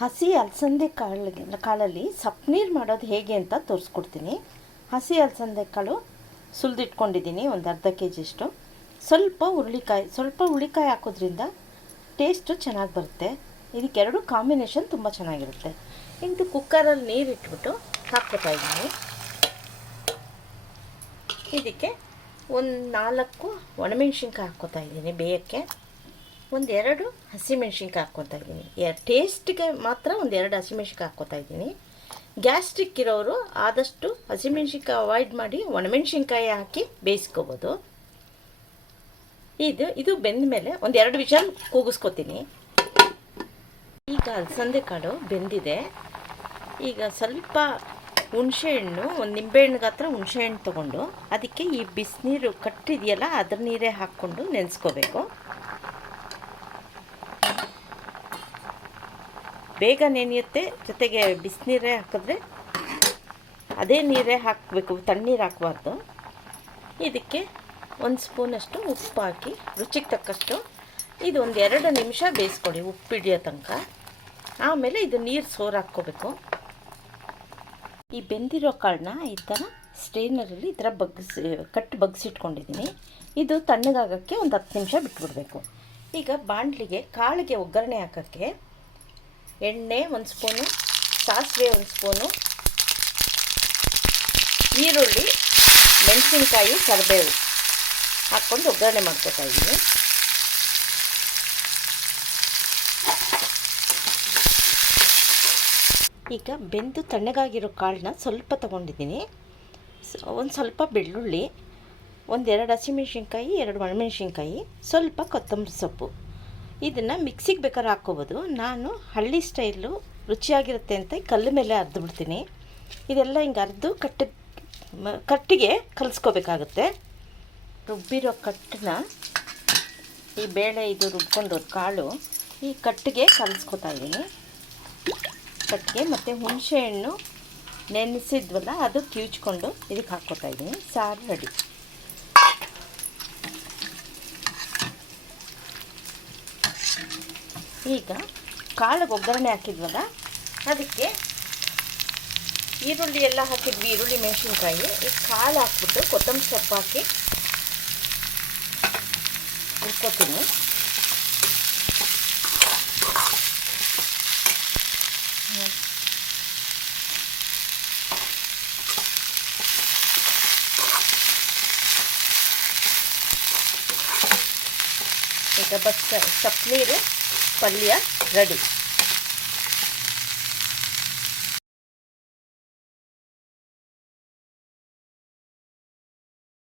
ಹಸಿ ಅಲಸಂದೆ ಕಾಳು ಕಾಳಲ್ಲಿ ಸಪ್ನೀರು ಮಾಡೋದು ಹೇಗೆ ಅಂತ ತೋರಿಸ್ಕೊಡ್ತೀನಿ. ಹಸಿ ಅಲಸಂದೆ ಕಾಳು ಸುಲಿದಿಟ್ಕೊಂಡಿದ್ದೀನಿ, ಒಂದು ಅರ್ಧ ಕೆ ಜಿಯಷ್ಟು ಸ್ವಲ್ಪ ಹುರುಳಿಕಾಯಿ, ಸ್ವಲ್ಪ ಹುಳಿಕಾಯಿ ಹಾಕೋದ್ರಿಂದ ಟೇಸ್ಟು ಚೆನ್ನಾಗಿ ಬರುತ್ತೆ. ಇದಕ್ಕೆರಡು ಕಾಂಬಿನೇಷನ್ ತುಂಬ ಚೆನ್ನಾಗಿರುತ್ತೆ. ಇಂಟು ಕುಕ್ಕರಲ್ಲಿ ನೀರು ಇಟ್ಬಿಟ್ಟು ಹಾಕ್ಕೋತಾ ಇದ್ದೀನಿ. ಇದಕ್ಕೆ ಒಂದು ನಾಲ್ಕು ಒಣಮೆಣ್ಸಿನ್ಕಾಯಿ ಹಾಕ್ಕೋತಾ ಇದ್ದೀನಿ ಬೇಯಕ್ಕೆ. ಒಂದೆರಡು ಹಸಿಮೆಣ್ಸಿನ್ಕಾಯಿ ಹಾಕ್ಕೊತಾ ಇದ್ದೀನಿ. ಟೇಸ್ಟ್ಗೆ ಮಾತ್ರ ಒಂದೆರಡು ಹಸಿಮೆಣ್ಸಿನ್ಕಾಯಿ ಹಾಕ್ಕೊತಾ ಇದ್ದೀನಿ. ಗ್ಯಾಸ್ಟ್ರಿಕ್ ಇರೋರು ಆದಷ್ಟು ಹಸಿಮೆಣ್ಸಿನ್ಕಾಯಿ ಅವಾಯ್ಡ್ ಮಾಡಿ ಒಣಮೆಣ್ಸಿನ್ಕಾಯಿ ಹಾಕಿ ಬೇಯಿಸ್ಕೋಬೋದು. ಇದು ಇದು ಬೆಂದ ಮೇಲೆ ಒಂದೆರಡು ವಿಷಲ್ ಕೂಗಿಸ್ಕೊತೀನಿ. ಈಗ ಅಲಸಂದೆ ಕಾಳು ಬೆಂದಿದೆ. ಈಗ ಸ್ವಲ್ಪ ಹುಣಸೆಹಣ್ಣು ಒಂದು ನಿಂಬೆಹಣ್ಣು ಗಾತ್ರ ಹುಣಸೆಹಣ್ಣು ತೊಗೊಂಡು, ಅದಕ್ಕೆ ಈ ಬಿಸಿನೀರು ಕಟ್ಟಿದೆಯಲ್ಲ, ಅದ್ರ ನೀರೇ ಹಾಕ್ಕೊಂಡು ನೆನೆಸ್ಕೋಬೇಕು. ಬೇಗ ನೆನೆಯುತ್ತೆ. ಜೊತೆಗೆ ಬಿಸಿನೀರೇ ಹಾಕಿದ್ರೆ ಅದೇ ನೀರೇ ಹಾಕಬೇಕು. ತಣ್ಣೀರು ಹಾಕಬಾರ್ದು. ಇದಕ್ಕೆ ಒಂದು ಸ್ಪೂನಷ್ಟು ಉಪ್ಪು ಹಾಕಿ, ರುಚಿಗೆ ತಕ್ಕಷ್ಟು ಇದು ಒಂದು ಎರಡು ನಿಮಿಷ ಬೇಯಿಸ್ಕೊಡಿ ಉಪ್ಪು ಹಿಡಿಯೋ ತನಕ. ಆಮೇಲೆ ಇದು ನೀರು ಸೋರು ಹಾಕ್ಕೋಬೇಕು. ಈ ಬೆಂದಿರೋ ಕಾಳನ್ನ ಈ ಥರ ಸ್ಟೇನರಲ್ಲಿ ಈ ಥರ ಬಗ್ಗಿಸಿ ಕಟ್ಟು ಬಗ್ಸಿಟ್ಕೊಂಡಿದ್ದೀನಿ ಇದು ತಣ್ಣಗಾಗೋಕ್ಕೆ ಒಂದು ಹತ್ತು ನಿಮಿಷ ಬಿಟ್ಬಿಡಬೇಕು. ಈಗ ಬಾಣಲಿಗೆ ಕಾಳಿಗೆ ಒಗ್ಗರಣೆ ಹಾಕೋಕ್ಕೆ ಎಣ್ಣೆ ಒಂದು ಸ್ಪೂನು, ಸಾಸಿವೆ ಒಂದು ಸ್ಪೂನು, ಈರುಳ್ಳಿ, ಮೆಣಸಿನ್ಕಾಯಿ, ಕರಿಬೇವು ಹಾಕ್ಕೊಂಡು ಒಗ್ಗರಣೆ ಮಾಡ್ಕೊತಾ ಇದ್ದೀನಿ. ಈಗ ಬೆಂದು ತಣ್ಣಗಾಗಿರೋ ಕಾಳನ್ನ ಸ್ವಲ್ಪ ತಗೊಂಡಿದ್ದೀನಿ. ಒಂದು ಸ್ವಲ್ಪ ಬೆಳ್ಳುಳ್ಳಿ ಒಂದೆರಡು ಹಸಿಮೆಣ್ಸಿನ್ಕಾಯಿ, ಎರಡು ಒಣಮೆಣ್ಸಿನ್ಕಾಯಿ, ಸ್ವಲ್ಪ ಕೊತ್ತಂಬರಿ ಸೊಪ್ಪು. ಇದನ್ನು ಮಿಕ್ಸಿಗೆ ಬೇಕಾದ್ರೆ ಹಾಕ್ಕೋಬೋದು. ನಾನು ಹಳ್ಳಿ ಸ್ಟೈಲು ರುಚಿಯಾಗಿರುತ್ತೆ ಅಂತ ಕಲ್ಲು ಮೇಲೆ ಅರ್ದು ಬಿಡ್ತೀನಿ. ಇದೆಲ್ಲ ಹಿಂಗೆ ಅರ್ದು ಕಟ್ಟ ಕಟ್ಟಿಗೆ ಕಲಿಸ್ಕೋಬೇಕಾಗುತ್ತೆ. ರುಬ್ಬಿರೋ ಕಟ್ಟನ್ನ ಈ ಬೇಳೆ ಇದು ರುಬ್ಕೊಂಡು ಕಾಳು ಈ ಕಟ್ಟಿಗೆ ಕಲಿಸ್ಕೊತಾ ಇದ್ದೀನಿ. ಕಟ್ಟಿಗೆ ಮತ್ತು ಹುಣಸೆಹಣ್ಣು ನೆನೆಸಿದ್ವಲ್ಲ ಅದು ಕಿವುಚ್ಕೊಂಡು ಇದಕ್ಕೆ ಹಾಕ್ಕೋತಾ ಇದ್ದೀನಿ. ಸಾರು ರೆಡಿ. ಈಗ ಕಾಳಿಗೆ ಒಗ್ಗರಣೆ ಹಾಕಿದ್ವಲ್ಲ, ಅದಕ್ಕೆ ಈರುಳ್ಳಿ ಎಲ್ಲ ಹಾಕಿದ್ವಿ, ಈರುಳ್ಳಿ ಮೆಣಸಿನ್ಕಾಯಿ. ಈ ಕಾಳು ಹಾಕ್ಬಿಟ್ಟು ಕೊತ್ತಂಬರಿ ಸೊಪ್ಪು ಹಾಕಿ ಹುರ್ಕೋತೀನಿ. ಈಗ ಬಸ್, ಸಪ್ನೀರು. ಪಲ್ಯ ರೆಡಿ